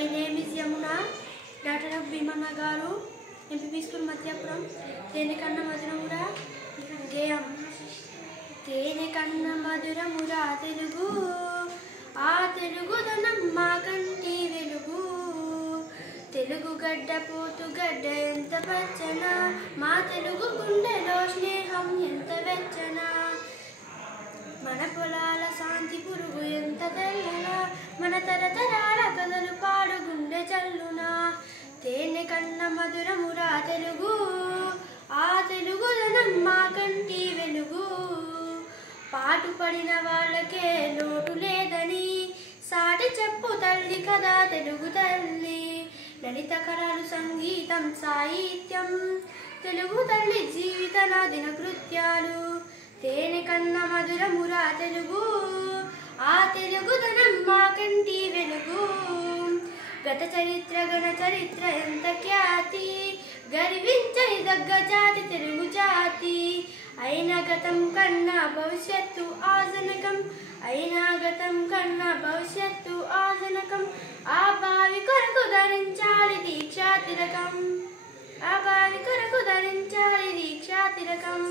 My name is Yamuna, daughter of Bhimana Garu, MPP School Madhyapuram. Tene kanna madhuramura geyam. Tene kanna madhuramura telugu, aa telugu danam ma kanti velugu. Telugu gadda potu gadda enta pachana, ma telugu gundelo sneham enta vechana. మన పొలాల శాంతి పురుగు ఎంత తెల్లనా, మన తరతరాల కథలు పాడు గుండె చల్లునా. తేనె కన్న మధురమురా తెలుగు, ఆ తెలుగుదనం మా కంటి వెలుగు. పాటు పడిన వాళ్ళకే లోటు లేదని సాటి చెప్పు తల్లి కదా తెలుగు తల్లి. లలిత కళలు సంగీతం సాహిత్యం తెలుగు తల్లి జీవిత దిన కృత్యాలు. తేనె కన్న మధురమురా తెలుగు, ఆ తెలుగుదనం మా కంటి వెలుగు. గత చరిత్ర గణ చరిత్ర ఎంత ఖ్యాతి, గర్వించని దగ్గ జాతి తెలుగు జాతి. అయినా గతం కన్నా భవిష్యత్తు ఆజనకం, అయినా గతం కన్నా భవిష్యత్తు ఆజనకం. ఆ భావి కొరకు ధరించాలి దీక్షా తిలకం, ఆ భావి కొరకు ధరించాలి దీక్షా తిలకం.